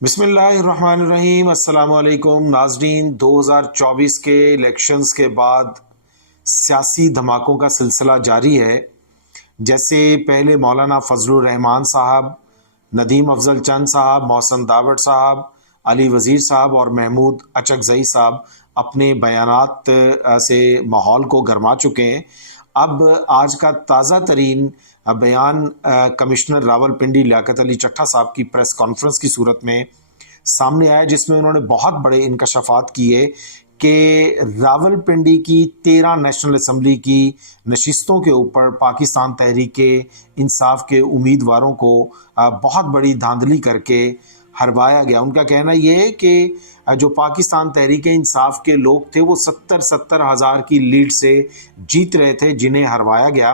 बिस्मिल्लाहिर्रहमानिर्रहीम। अस्सलाम वालेकुम नाज़रीन। 2024 के इलेक्शंस के बाद सियासी धमाकों का सिलसिला जारी है। जैसे पहले मौलाना फजलुर रहमान साहब, नदीम अफजल चंद साहब, मौसम दावड़ साहब, अली वज़ीर साहब और महमूद अचकज़ई साहब अपने बयानात से माहौल को गरमा चुके हैं। अब आज का ताज़ा तरीन बयान कमिश्नर रावलपिंडी लियाकत अली चट्टा साहब की प्रेस कॉन्फ्रेंस की सूरत में सामने आया, जिसमें उन्होंने बहुत बड़े इंकशाफात किए कि रावलपिंडी की 13 नेशनल असम्बली की नशिस्तों के ऊपर पाकिस्तान तहरीक इंसाफ के उम्मीदवारों को बहुत बड़ी धांधली करके हरवाया गया। उनका कहना यह है कि जो पाकिस्तान तहरीक इंसाफ के लोग थे वो 70 हज़ार की लीड से जीत रहे थे, जिन्हें हरवाया गया,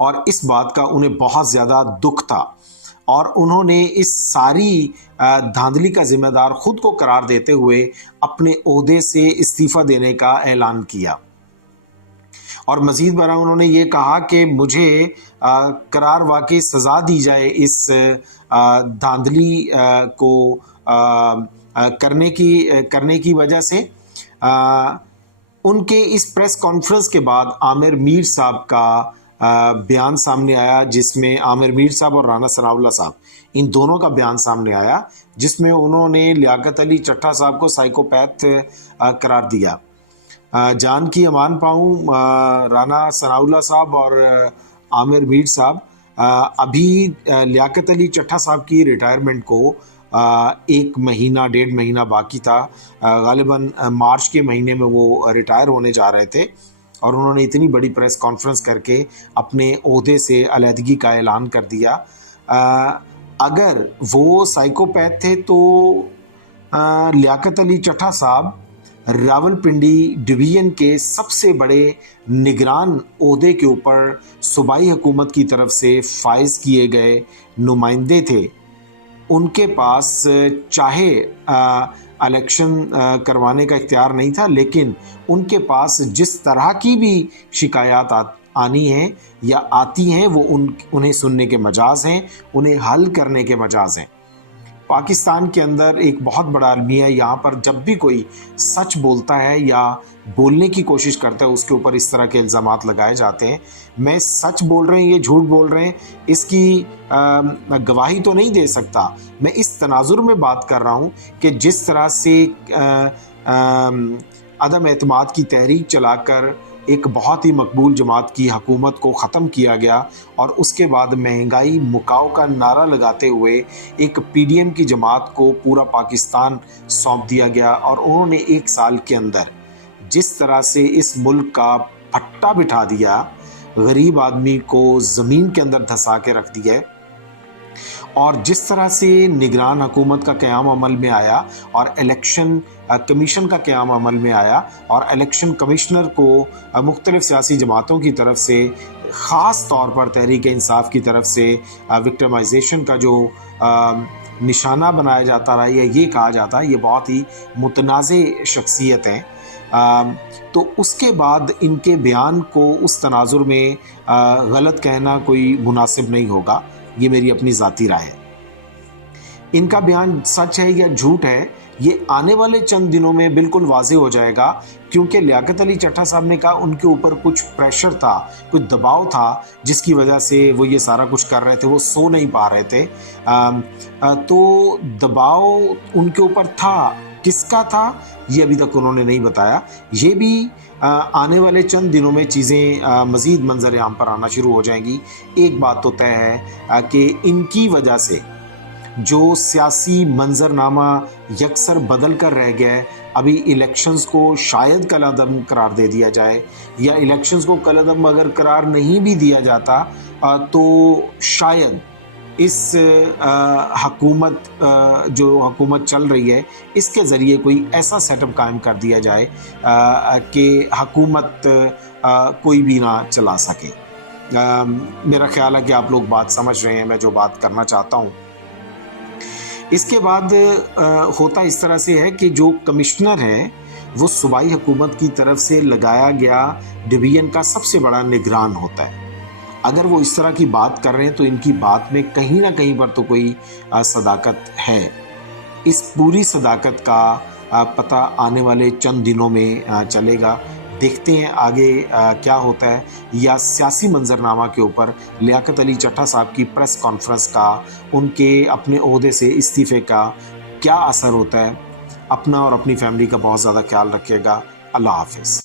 और इस बात का उन्हें बहुत ज़्यादा दुख था और उन्होंने इस सारी धांधली का जिम्मेदार खुद को करार देते हुए अपने ओहदे से इस्तीफ़ा देने का ऐलान किया। और मज़ीद बरा उन्होंने ये कहा कि मुझे करार वाकई सज़ा दी जाए इस धांधली को करने की वजह से। उनके इस प्रेस कॉन्फ्रेंस के बाद आमिर मीर साहब का बयान सामने आया, जिसमें आमिर मीर साहब और राना सनाउल्लाह साहब, इन दोनों का बयान सामने आया, जिसमें उन्होंने लियाकत अली चट्टा साहब को साइकोपैथ करार दिया। जान की अमान पाऊँ, राना सनाउल्लाह साहब और आमिर मीर साहब, अभी लियाकत अली चट्टा साहब की रिटायरमेंट को 1 महीना 1.5 महीना बाकी था। गालिबन मार्च के महीने में वो रिटायर होने जा रहे थे और उन्होंने इतनी बड़ी प्रेस कॉन्फ्रेंस करके अपने ओहदे से अलहदगी का ऐलान कर दिया। अगर वो साइकोपैथ थे तो लियाकत अली चट्टा साहब रावलपिंडी डिवीज़न के सबसे बड़े निगरान ओहदे के ऊपर सूबाई हुकूमत की तरफ से फाइज किए गए नुमाइंदे थे। उनके पास चाहे इलेक्शन करवाने का इख्तियार नहीं था, लेकिन उनके पास जिस तरह की भी शिकायत आनी है या आती हैं वो उन्हें सुनने के मजाज हैं, उन्हें हल करने के मजाज हैं। पाकिस्तान के अंदर एक बहुत बड़ा अलमिया है, यहाँ पर जब भी कोई सच बोलता है या बोलने की कोशिश करता है उसके ऊपर इस तरह के इल्ज़ामात लगाए जाते हैं। मैं सच बोल रहे हैं ये झूठ बोल रहे हैं इसकी गवाही तो नहीं दे सकता। मैं इस तनाजुर में बात कर रहा हूँ कि जिस तरह से अदम एतमाद की तहरीक चलाकर एक बहुत ही मकबूल जमात की हुकूमत को ख़त्म किया गया और उसके बाद महंगाई मुकाओ का नारा लगाते हुए एक पीडीएम की जमात को पूरा पाकिस्तान सौंप दिया गया और उन्होंने 1 साल के अंदर जिस तरह से इस मुल्क का भट्टा बिठा दिया, गरीब आदमी को ज़मीन के अंदर धंसा के रख दिया, और जिस तरह से निगरान हुकूमत का क़याम अमल में आया और इलेक्शन कमीशन का क़याम अमल में आया और इलेक्शन कमिश्नर को मुख्तलिफ़ सियासी जमातों की तरफ से, ख़ास तौर पर तहरीक इंसाफ की तरफ से विक्टिमाइजेशन का जो निशाना बनाया जाता रहा या ये कहा जाता है ये बहुत ही मुतनाज़े शख्सियत हैं, तो उसके बाद इनके बयान को उस तनाजुर में गलत कहना कोई मुनासिब नहीं होगा। ये मेरी अपनी ज़ाती राय है। इनका बयान सच है या झूठ है ये आने वाले चंद दिनों में बिल्कुल वाज़ेह हो जाएगा, क्योंकि लियाकत अली चट्टा साहब ने कहा उनके ऊपर कुछ प्रेशर था, कुछ दबाव था जिसकी वजह से वो ये सारा कुछ कर रहे थे, वो सो नहीं पा रहे थे। तो दबाव उनके ऊपर था, किसका था ये अभी तक उन्होंने नहीं बताया। ये भी आने वाले चंद दिनों में चीज़ें मज़ीद मंजर आम पर आना शुरू हो जाएंगी। एक बात तो तय है कि इनकी वजह से जो सियासी मंजरनामा यकसर बदल कर रह गया है, अभी इलेक्शंस को शायद कलअदम करार दे दिया जाए, या इलेक्शंस को कलअदम अगर करार नहीं भी दिया जाता तो शायद इस हुकूमत जो हुकूमत चल रही है इसके ज़रिए कोई ऐसा सेटअप कायम कर दिया जाए कि हुकूमत कोई भी ना चला सके। मेरा ख्याल है कि आप लोग बात समझ रहे हैं मैं जो बात करना चाहता हूँ। इसके बाद होता इस तरह से है कि जो कमिश्नर हैं वो सूबाई हुकूमत की तरफ से लगाया गया डिवीज़न का सबसे बड़ा निगरान होता है। अगर वो इस तरह की बात कर रहे हैं तो इनकी बात में कहीं ना कहीं पर तो कोई सदाकत है। इस पूरी सदाकत का पता आने वाले चंद दिनों में चलेगा। देखते हैं आगे क्या होता है, या सियासी मंजरनामा के ऊपर लियाकत अली चट्टा साहब की प्रेस कॉन्फ्रेंस का, उनके अपने ओहदे से इस्तीफे का क्या असर होता है। अपना और अपनी फैमिली का बहुत ज़्यादा ख्याल रखिएगा। अल्लाह हाफिज़।